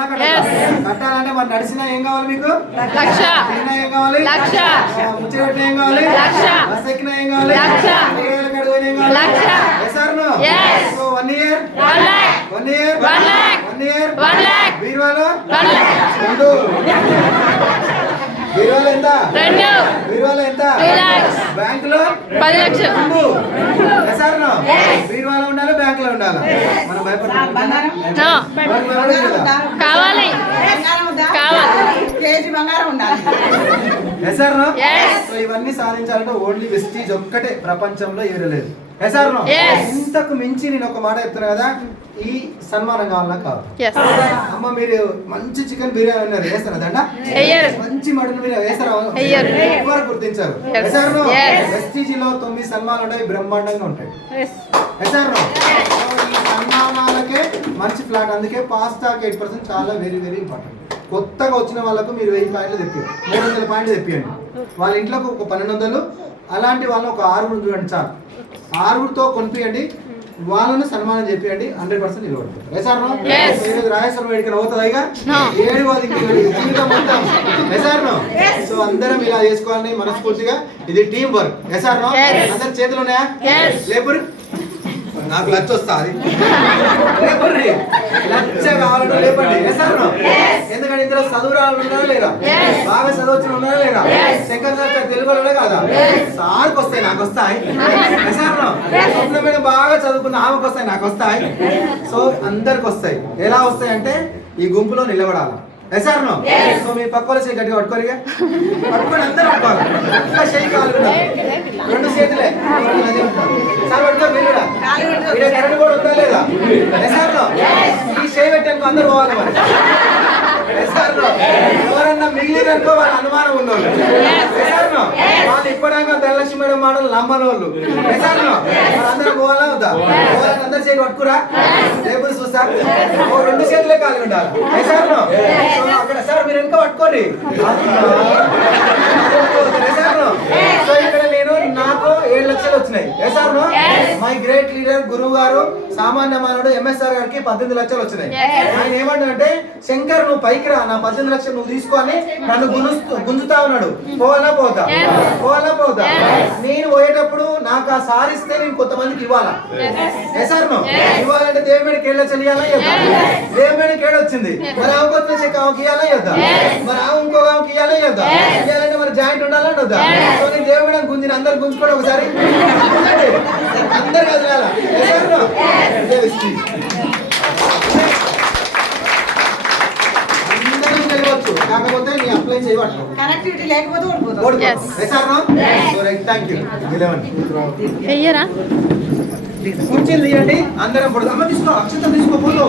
Yes. కట్టాలంటే మరి నడిచినా ఏం కావాలి మీకు? లక్ష. ఏం కావాలి? లక్ష. ఏం కావాలి? లక్ష. బస్ ఎక్కినా ఏం కావాలి? లక్ష. ఏం కావాలి? లక్ష. Year One lakh. One year one lakh బీరువాలో? వన్ లాక్ రెండు. బీరువాలో ఎంత? రెండు. బీరువాలో ఎంత? Two lakhs. బ్యాంకులో? పది లక్షలు. రెండు? బీరువాలో ఉండాలి? ఉండాలి? మనం భయపడుతున్నాం No. కావాలి. కావాలి. కేజీ బంగారం ఉండాలి. సో ఇవన్నీ సాధించాలంటే ఓన్లీ వెస్టీజ్ ఒక్కటే ప్రపంచంలో ఏరలేదు ఎస్ ఆర్ నో Yes. ఇంతకు మించి నేను ఒక మాట చెప్తున్నా కదా ఈ సన్మానం కావాలన్నా కాదు. అమ్మ మీరు మంచి చికెన్ బిర్యానీ అన్నారు వేస్తారా దండ? మంచి మటన్ బిర్యానీ. వేస్తారా. ఎవరు గుర్తించారు. Yes. Yes or no Yes. వెస్టీజీలో తొమ్మిది సన్మానాలు ఉంటాయి బ్రహ్మాండంగా ఉంటాయి. ఎస్ ఆర్ నో సో ఈ సన్మానాలకే మంచి ఫ్లాట్ అందుకే పాస్టాక్ ఎయిట్ పర్సెంట్ చాలా వెరీ వెరీ ఇంపార్టెంట్ కొత్తగా వచ్చిన వాళ్ళకు మీరు వెయ్యి పాయింట్లు తెప్పియండి. మూడు వందల పాయింట్లు తెప్పియండి. వాళ్ళ ఇంట్లోకి ఒక పన్నెండు వందలు. అలాంటి వాళ్ళని ఒక ఆరుగురు చూడండి చాలు. ఆరుగురితో కొనిపియండి. వాళ్ళను సన్మానం చెప్పియండి హండ్రెడ్ పర్సెంట్ నిలబడుతుంది రాజేశ్వరం వేడికన అవుతుందా ఇక? No. ఏడు వాది జీవితం మొత్తం. సో అందరం ఇలా చేసుకోవాలని మనస్ఫూర్తిగా ఇది team work yes or no Yes. అందరి చేతులు ఉన్నాయా. లేపురు. నాకు లచ్చ వస్తుంది లేపండి. లచ్చ కావాలంటే లేపండి ఎస్ ఆర్ నో ఎందుకంటే ఇందులో చదువు ఉన్నారా లేదా. బాగా చదవచ్చు ఉన్నారా లేదా. శంకర్ సార్ తెలుగు వాళ్ళే కాదా? సార్కి వస్తాయి నాకు వస్తాయి. స్వప్న మేడం బాగా చదువుకున్న ఆమెకు వస్తాయి నాకు వస్తాయి. సో అందరికి వస్తాయి. ఎలా వస్తాయి అంటే ఈ గుంపులో నిలబడాలి. నో సో మీ పక్క వాళ్ళ చేయి గట్టిగా పట్టుకోరిగా పట్టుకొని అందరూ పట్టుకోవాలి ఒక్క చేయి. రెండు చేతులే. సార్ పట్టుకో మీరు కూడా ఇక్కడ కరెంట్ కూడా ఉందా లేదా? ఈ చేయి పెట్టాను అందరూ పోవాలి మరి. మిగిలిననుకో వాళ్ళ అనుమానం ఉన్నోళ్ళు. వాళ్ళు ఇప్పటిదాకా ధనలక్ష్మి మేడం మాటలు నమ్మని వాళ్ళు అందరూ పోవాలా వద్దా అందరు చేయి పట్టుకురా. టేబుల్ చూస్తా. ఓ రెండు చేతులే ఖాళీ ఉండాలి ఎస్ ఆర్ నో సో అక్కడ సార్ మీరు వెనక పట్టుకోండి ఎస్ ఆర్ నో సో ఇక్కడ నేను నాకు ఏడు లక్షలు వచ్చినాయి yes or no my great leader గురువు గారు సామాన్య మానవుడు ఎంఎస్ఆర్ గారికి పద్దెనిమిది లక్షలు వచ్చినాయి. ఆయన ఏమంటాడంటే శంకర్ నువ్వు పైకి రా నా పద్దెనిమిది లక్షలు నువ్వు తీసుకొని నన్ను గుంజుతూ గుంజుతా ఉన్నాడు. పోవాలా పోతా పోవాలా పోతా నేను పోయేటప్పుడు నాకు ఆ సారిస్తే నేను కొంతమందికి ఇవ్వాలా? ఎస్ ఆర్ నో ఇవ్వాలంటే దేవుడికి ఏళ్ళ చెల్లియాలా ఇవ్వదా దేవుడికి ఏడు వచ్చింది మరి ఆమెకు వచ్చిన చెక్క ఆమెకి ఇవ్వాలా ఇవ్వదా మరి ఆమె ఇంకో ఆమెకి ఇవ్వాలా ఇవ్వదా ఇవ్వాలంటే మరి జాయింట్ ఉండాలని వద్దా దేవుడి గుంజిని అందరు గుంజుకోండి ఒకసారి. అందరు కదలాల? ఎస్ ఆర్ నో ఇదే విస్కీ. అందరూ తెలియవచ్చు. కాకపోతే నీ అప్లై కనెక్టివిటీ లేకపోతే ఓడిపోతాం థ్యాంక్ యూ వెయ్యరా కుర్చీలు తీయండి. అందరం ఇప్పుడు అమ్మ తీసుకో. అక్షతం తీసుకోపోదు